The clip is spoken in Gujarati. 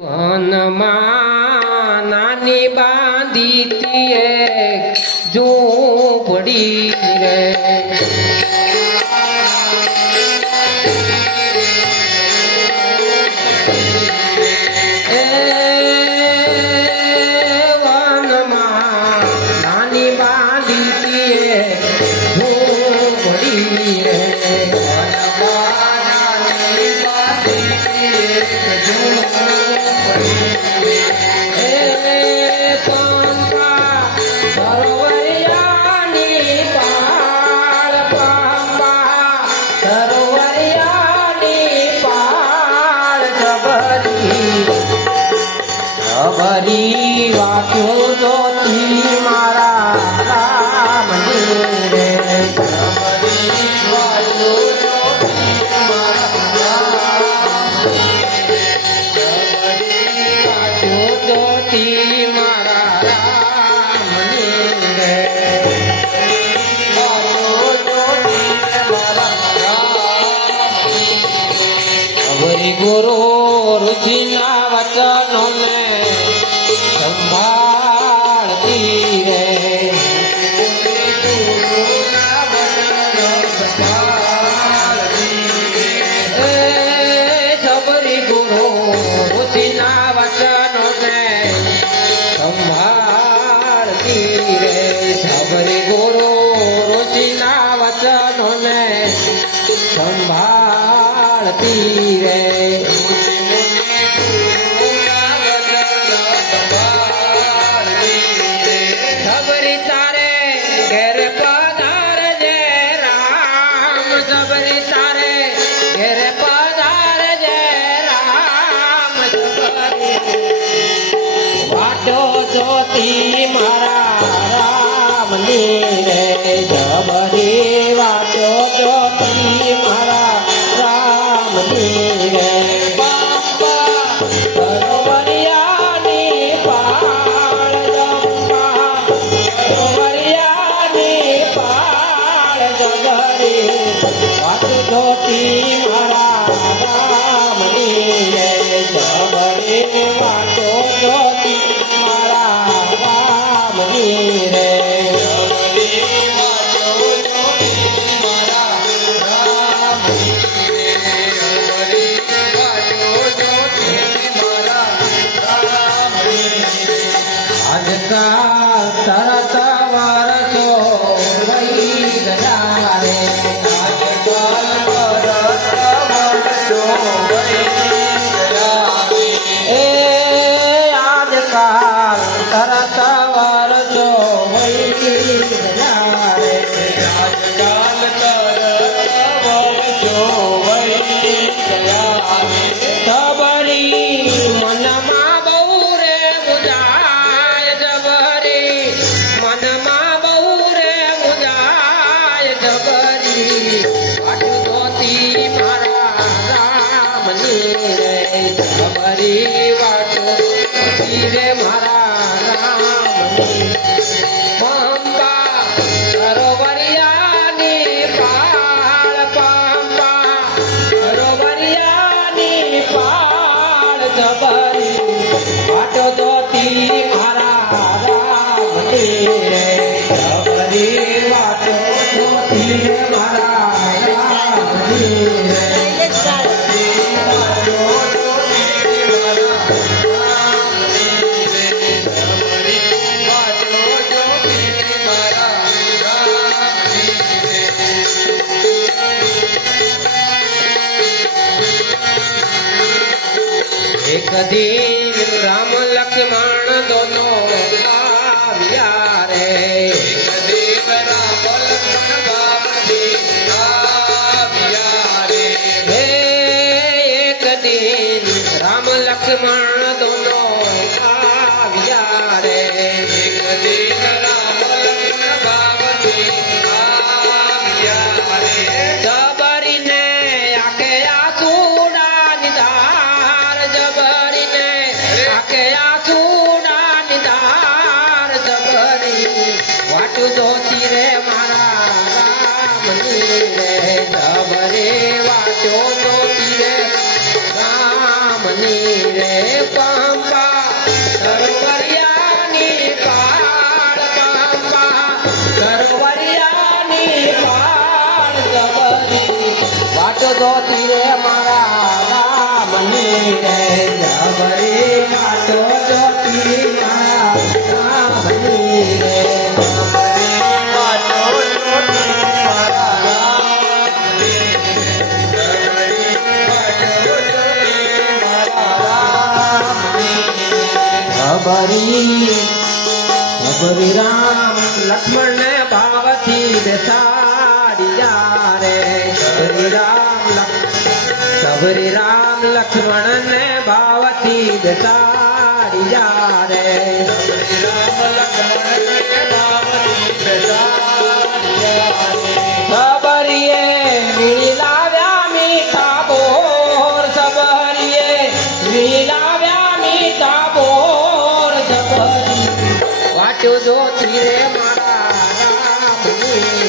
વનમાં નાની બાંધી એક ઝૂંપડી રે વનમાં નાની બાંધી એક ઝૂંપડી રે ખબરી વાતો જોતી મારા રામની રે ખબરી વાતો જોતી મારા ખબરી વાતો જોતી મારા રામની રે વાતો જોતી મારા ખબરી ગુરુ ઋષિના વચનો ને સંભાળતી રે સબરી ગુરુ ઋષિના વચનો ને સંભાળતી રે સબરી ગુરુ ઋષિના વચનો ને સંભાળતી રે જોતી મારા રામની રે જબરી વાતો જોતી મારા રામની રે બાપા સરોવરિયાની પાળ જંપા સરોવરિયાની પાળ જબરી વાતો જોતી મારા રામની રે જબરી વાતો જોતી તરત વરસો વહી ગયા રે આજકાલ તરત વરસો વહી ગયા રે આજકાલ તરત વરસો વહી ગયા ખબરી મનમાં બહુ રે બુજાય જબરી મનમાં બહુ રે બુજાય જબરી વાટ જોતી મારા રામની રે જબરી વાટ જોતી રે મારા રામની પંપા સરોવરિયાની પાળ પંપા સરોવરિયાની પાળ જબરી વાટ જોતી મારા રામની રે જબરી વાટ જોતી રે મારા રામની રે એક દિન રામ લક્ષ્મણ દોનો આવ્યા રે એક દિન રામ લક્ષ્મણ આવ્યા રે એક દિન રામ લક્ષ્મણ દોનો આવ્યા રે એક દિન રામ લક્ષ્મણ આવ્યા રે જબરીને આંખે આંસુડા નિધાર જબરીને આંખે આંસુડા નિધાર જબરી વાટ જોતી રે મારા રામની રે જબરી વાટો જોતી રે રામની રે રે જબરી વાતો જોતી મારા રામની રે ખબરી રામ લક્ષ્મણ ને ભાવથી બેસાડ્યા રે ખબરી રામ લક્ષ્મણ ને ભાવથી બેસાડ્યા રે સબરીએ મિલાવ્યા મીઠા બોર સબરીએ મિલાવ્યા મીઠા બોર સબરી વાટ્યો જોતી રે મારા રામની